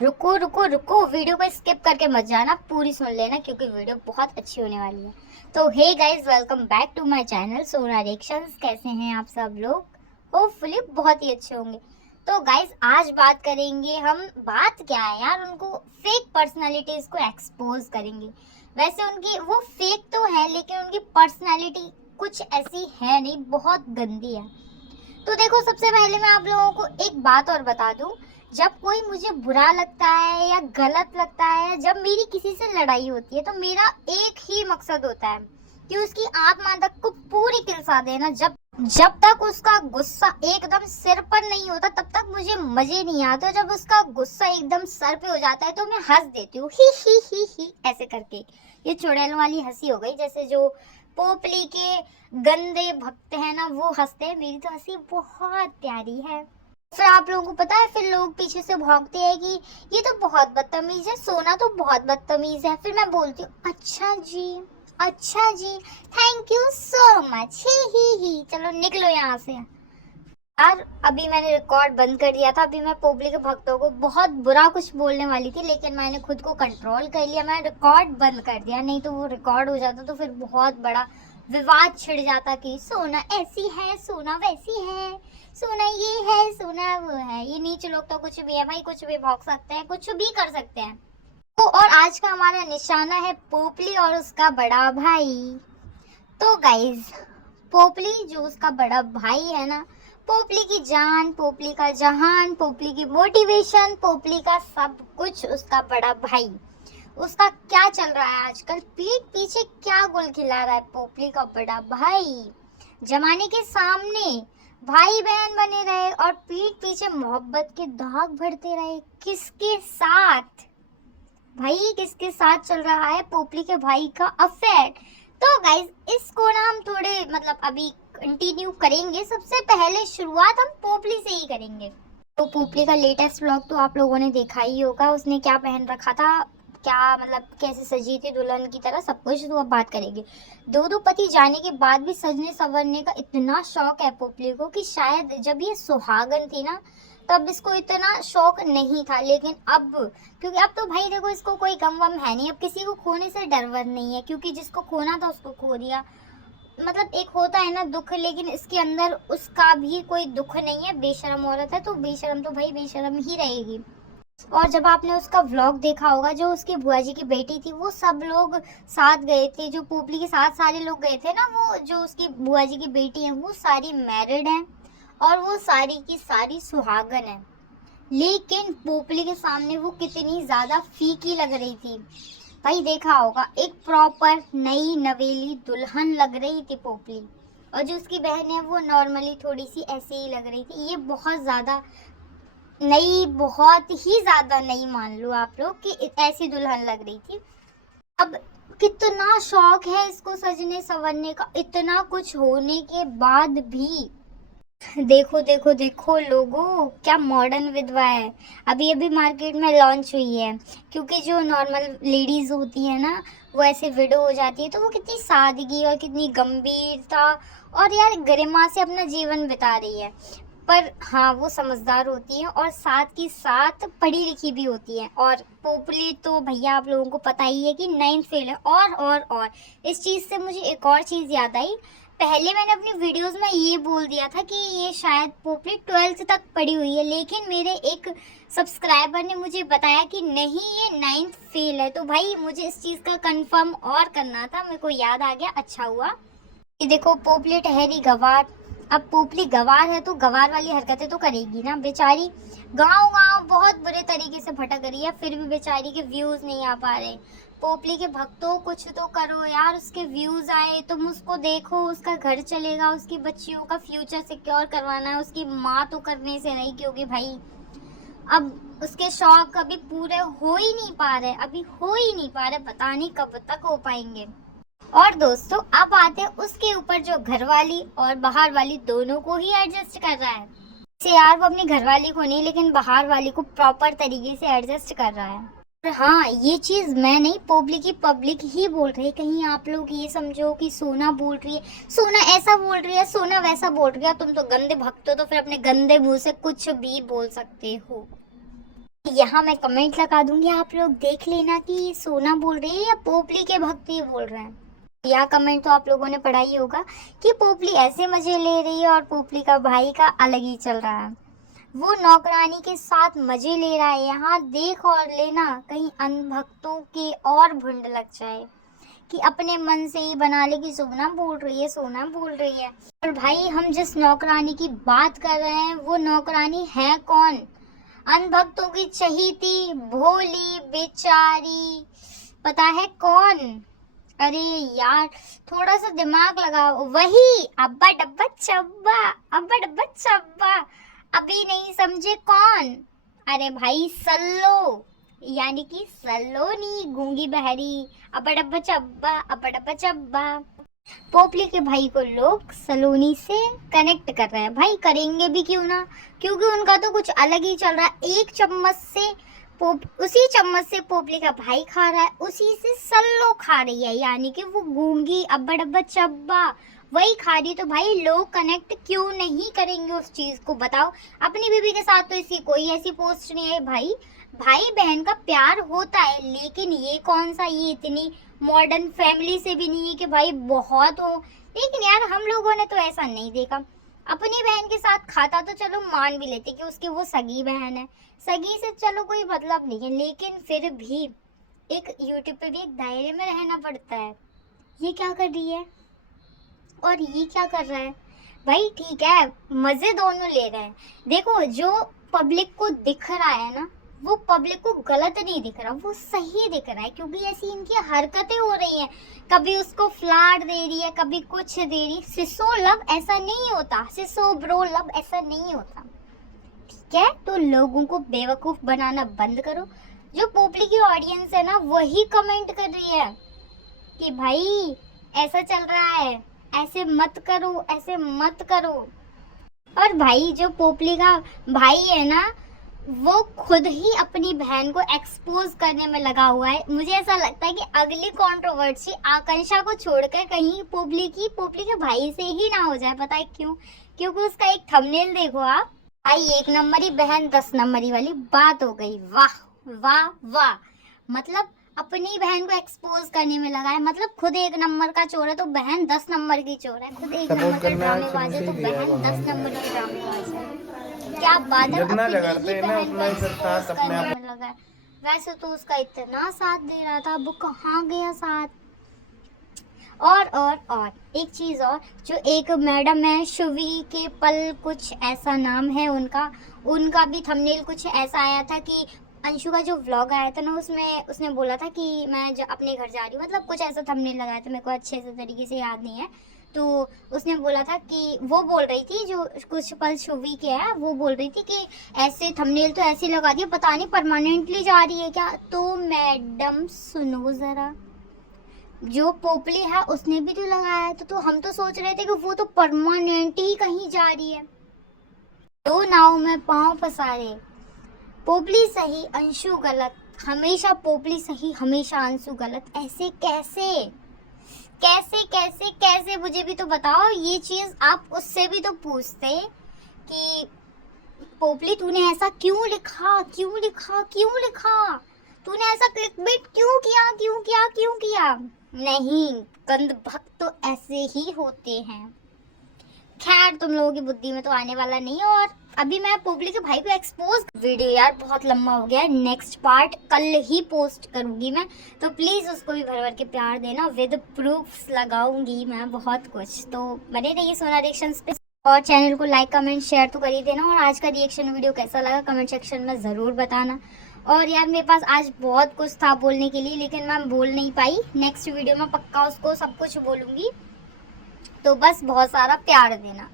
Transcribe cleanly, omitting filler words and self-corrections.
रुको रुको रुको, वीडियो को स्किप करके मत जाना, पूरी सुन लेना क्योंकि वीडियो बहुत अच्छी होने वाली है। तो hey guys, welcome back to my channel Sona reactions. कैसे हैं आप सब लोग? होपफुली बहुत ही अच्छे होंगे। तो गाइस, आज बात करेंगे हम, बात क्या है यार, उनको फेक पर्सनालिटीज को एक्सपोज करेंगे। वैसे उनकी वो फेक तो है, लेकिन उनकी पर्सनालिटी कुछ ऐसी है नहीं, बहुत गंदी है। तो देखो, सबसे पहले मैं आप लोगों को एक बात और बता दूं, जब कोई मुझे बुरा लगता है या गलत लगता है, जब मेरी किसी से लड़ाई होती है, तो मेरा एक ही मकसद होता है कि उसकी आत्मा तक को पूरी किलसा देना। जब जब तक उसका गुस्सा एकदम सिर पर नहीं होता, तब तक मुझे मजे नहीं आते। जब उसका गुस्सा एकदम सर पे हो जाता है तो मैं हंस देती हूँ, ही ऐसे करके। ये चुड़ैल वाली हंसी हो गई, जैसे जो पोपली के गंदे भक्त है ना, वो हंसते हैं। मेरी तो हंसी बहुत प्यारी है। फिर आप लोगों को पता है, फिर लोग पीछे से भौंकते हैं कि ये तो बहुत बदतमीज है, सोना तो बहुत बदतमीज है। फिर मैं बोलती हूँ अच्छा जी, अच्छा जी, थैंक यू सो मच, ही चलो निकलो यहाँ से यार। अभी मैंने रिकॉर्ड बंद कर दिया था। अभी मैं पोपली के भक्तों को बहुत बुरा कुछ बोलने वाली थी, लेकिन मैंने खुद को कंट्रोल कर लिया। मैं रिकॉर्ड बंद कर दिया, नहीं तो वो रिकॉर्ड हो जाता तो फिर बहुत बड़ा विवाद छिड़ जाता कि सोना ऐसी है, सोना वैसी है, सोना ये है, सोना वो है। ये नीच लोग तो कुछ भी है भाई, कुछ भी भौंक सकते हैं, कुछ भी कर सकते हैं। तो और आज का हमारा निशाना है पोपली और उसका बड़ा भाई। तो गाइज, पोपली जो उसका बड़ा भाई है ना, पोपली की जान, पोपली का जहान, पोपली की मोटिवेशन, पोपली का सब कुछ उसका बड़ा भाई। उसका क्या चल रहा है आजकल, पीठ पीछे क्या गुल खिला रहा है पोपली का बड़ा भाई। जमाने के सामने भाई बहन बने रहे और पीठ पीछे मोहब्बत के दाग भरते रहे। किसके साथ भाई, किसके साथ चल रहा है पोपली के भाई का अफेयर? तो गाइज, इसको ना हम थोड़े अभी कंटिन्यू करेंगे। सबसे पहले शुरुआत हम पोपली से ही करेंगे। तो पोपली का लेटेस्ट व्लॉग तो आप लोगों ने देखा ही होगा। उसने क्या पहन रखा था, क्या कैसे सजी थी दुल्हन की तरह, सब कुछ तो अब बात करेंगे। दो पति जाने के बाद भी सजने संवरने का इतना शौक है पोपली को कि शायद जब ये सुहागन थी ना, तब इसको इतना शौक नहीं था। लेकिन अब, क्योंकि अब तो भाई देखो, इसको कोई गम वम है नहीं, अब किसी को खोने से डर वर नहीं है, क्योंकि जिसको खोना था उसको खो दिया। एक होता है ना दुख, लेकिन इसके अंदर उसका भी कोई दुख नहीं है। बेशरम औरत है तो बेशरम तो भाई बेशरम ही रहेगी। और जब आपने उसका व्लॉग देखा होगा, जो उसकी बुआ जी की बेटी थी, वो सब लोग साथ गए थे। जो पोपली के साथ सारे लोग गए थे ना, वो जो उसकी बुआ जी की बेटी है, वो सारी मैरिड हैं और वो सारी की सारी सुहागन है। लेकिन पोपली के सामने वो कितनी ज्यादा फीकी लग रही थी भाई। देखा होगा, एक प्रॉपर नई नवेली दुल्हन लग रही थी पोपली। और जो उसकी बहन है, वो नॉर्मली थोड़ी सी ऐसे ही लग रही थी। ये बहुत ज्यादा नई, बहुत ही ज्यादा नई मान लो आप लोग, कि ऐसी दुल्हन लग रही थी। अब कितना शौक है इसको सजने संवरने का, इतना कुछ होने के बाद भी। देखो देखो देखो लोगों, क्या मॉडर्न विधवा है। अभी अभी मार्केट में लॉन्च हुई है। क्योंकि जो नॉर्मल लेडीज होती है ना, वो ऐसे विडो हो जाती है, तो वो कितनी सादगी और कितनी गंभीरता और यार गरिमा से अपना जीवन बिता रही है। पर हाँ, वो समझदार होती है और साथ की साथ पढ़ी लिखी भी होती है। और पोपली तो भैया आप लोगों को पता ही है कि 9th फेल है। और इस चीज़ से मुझे एक और चीज़ याद आई। पहले मैंने अपनी वीडियोस में ये बोल दिया था कि ये शायद पोपली 12th तक पढ़ी हुई है, लेकिन मेरे एक सब्सक्राइबर ने मुझे बताया कि नहीं, ये 9th फेल है। तो भाई मुझे इस चीज़ का कंफर्म और करना था, मेरे को याद आ गया, अच्छा हुआ। ये देखो, पोपली ठहरी गवार। अब पोपली गवार है तो गवार वाली हरकतें तो करेगी ना बेचारी। गांव गांव बहुत बुरे तरीके से भटक रही है, फिर भी बेचारी के व्यूज नहीं आ पा रहे। पोपली के भक्तों, कुछ तो करो यार, उसके व्यूज आए, तुम उसको देखो, उसका घर चलेगा, उसकी बच्चियों का फ्यूचर सिक्योर करवाना है। उसकी माँ तो करने से रही, क्योंकि भाई अब उसके शौक अभी पूरे हो ही नहीं पा रहे, अभी हो ही नहीं पा रहे, पता नहीं कब तक हो पाएंगे। और दोस्तों, अब आते हैं उसके ऊपर जो घरवाली और बाहर वाली दोनों को ही एडजस्ट कर रहा है। से यार, वो अपनी घरवाली को नहीं, लेकिन बाहर वाली को प्रॉपर तरीके से एडजस्ट कर रहा है। और हाँ, ये चीज मैं नहीं, पोपली की पब्लिक ही बोल रही है। कहीं आप लोग ये समझो कि सोना बोल रही है, सोना ऐसा बोल रही है, सोना वैसा बोल रही है, तुम तो गंदे भक्त हो, तो फिर अपने गंदे मुंह से कुछ भी बोल सकते हो। यहाँ मैं कमेंट लगा दूंगी, आप लोग देख लेना कि सोना बोल रही है या पोपली के भक्ति बोल रहे हैं। यह कमेंट तो आप लोगों ने पढ़ा ही होगा कि पोपली ऐसे मजे ले रही है और पोपली का भाई का अलग ही चल रहा है। वो नौकरानी के साथ मजे ले रहा है। यहाँ देख और लेना, कहीं अनभक्तों के और भुंड लग जाए कि अपने मन से ही बना ले कि सोना बोल रही है, सोना बोल रही है। और भाई हम जिस नौकरानी की बात कर रहे हैं वो नौकरानी है कौन? अनभक्तों की चहीती, भोली बेचारी, पता है कौन? अरे यार थोड़ा सा दिमाग लगाओ, वही अब्बा डब्बा चब्बा, अब्बा डब्बा चब्बा। अभी नहीं समझे कौन? अरे भाई सल्लो, यानी कि सलोनी, गूंगी बहरी, अब्बा डब्बा चब्बा, अब्बा डब्बा चब्बा। पोपली के भाई को लोग सलोनी से कनेक्ट कर रहे हैं। भाई करेंगे भी क्यों ना, क्योंकि उनका तो कुछ अलग ही चल रहा है। एक चम्मच से उसी चम्मच से पोपली का भाई खा रहा है, उसी से सल्लो खा रही है, यानी कि वो गूंगी अब्बा डब्बा चब्बा वही खा रही। तो भाई लोग कनेक्ट क्यों नहीं करेंगे उस चीज को? बताओ। अपनी बीवी के साथ तो इसकी कोई ऐसी पोस्ट नहीं है। भाई बहन का प्यार होता है, लेकिन ये कौन सा, ये इतनी मॉडर्न फैमिली से भी नहीं है कि भाई बहुत हो। लेकिन यार हम लोगों ने तो ऐसा नहीं देखा। अपनी बहन के साथ खाता तो चलो मान भी लेते कि उसकी वो सगी बहन है, सगी से चलो कोई मतलब नहीं है, लेकिन फिर भी एक यूट्यूब पे भी एक दायरे में रहना पड़ता है। ये क्या कर रही है और ये क्या कर रहा है? भाई ठीक है, मजे दोनों ले रहे हैं। देखो जो पब्लिक को दिख रहा है ना, वो पब्लिक को गलत नहीं दिख रहा, वो सही दिख रहा है, क्योंकि ऐसी इनकी हरकतें हो रही हैं। कभी उसको फ्लावर दे रही है, कभी कुछ दे रही। सिसो लव ऐसा नहीं होता, सिसो ब्रो लव ऐसा नहीं होता, ठीक है? तो लोगों को बेवकूफ बनाना बंद करो। जो पोपली की ऑडियंस है ना, वही कमेंट कर रही है कि भाई ऐसा चल रहा है, ऐसे मत करो, ऐसे मत करो। और भाई जो पोपली का भाई है ना, वो खुद ही अपनी बहन को एक्सपोज करने में लगा हुआ है। मुझे ऐसा लगता है कि अगली कंट्रोवर्सी आकांक्षा को छोड़कर कहीं पोपली के भाई से ही ना हो जाए। पता है क्यों? क्योंकि उसका एक थंबनेल देखो आप, भाई 1 नंबरी बहन 10 नंबरी वाली बात हो गई। वाह वाह वाह, मतलब अपनी बहन को एक्सपोज करने में लगा है। मतलब खुद 1 नंबर का चोर है तो बहन 10 नंबर की चोर है, खुद 1 नंबर का ड्रामेबाज है तो बहन 10 नंबर की ड्रामेबाज है। क्या बात है, जितना झगड़ते हैं ना उतना ही फिर साथ अपने आप लगा। वैसे तो उसका इतना साथ दे रहा था, वो कहाँ गया साथ? और एक चीज और, जो एक मैडम है शुवी के पल कुछ ऐसा नाम है उनका भी थंबनेल कुछ ऐसा आया था कि अंशु का जो व्लॉग आया था ना, उसमें उसने बोला था कि मैं अपने घर जा रही हूँ, मतलब कुछ ऐसा थंबनेल लगाया था, मेरे को अच्छे से तरीके से याद नहीं है। तो उसने बोला था कि वो बोल रही थी, जो कुछ पल शुवी के है, वो बोल रही थी कि ऐसे थंबनेल तो ऐसे लगा दिया, पता नहीं परमानेंटली जा रही है क्या? तो मैडम सुनो जरा, जो पोपली है उसने भी तो लगाया था, तो हम तो सोच रहे थे कि वो तो परमानेंट ही कहीं जा रही है। दो नाव में पांव पसारे, पोपली सही अंशु गलत, हमेशा पोपली सही हमेशा अंशु गलत। ऐसे कैसे कैसे कैसे कैसे? मुझे भी तो बताओ। ये चीज आप उससे भी तो पूछते कि पोपली तूने ऐसा क्यों लिखा, क्यों लिखा, क्यों लिखा, तूने ऐसा क्लिकबेट क्यों किया, क्यों किया, क्यों किया? नहीं, कंद भक्त तो ऐसे ही होते हैं। खैर तुम लोगों की बुद्धि में तो आने वाला नहीं। और अभी मैं पोपली के भाई को एक्सपोज, वीडियो यार बहुत लंबा हो गया है, नेक्स्ट पार्ट कल ही पोस्ट करूंगी मैं, तो प्लीज उसको भी भर भर के प्यार देना। विद प्रूफ्स लगाऊंगी मैं बहुत कुछ। तो बने रहिए सोना रिएक्शंस पे, और चैनल को लाइक कमेंट शेयर तो कर ही देना। और आज का रिएक्शन वीडियो कैसा लगा कमेंट सेक्शन में ज़रूर बताना। और यार मेरे पास आज बहुत कुछ था बोलने के लिए, लेकिन मैं बोल नहीं पाई। नेक्स्ट वीडियो में पक्का उसको सब कुछ बोलूँगी, तो बस बहुत सारा प्यार देना।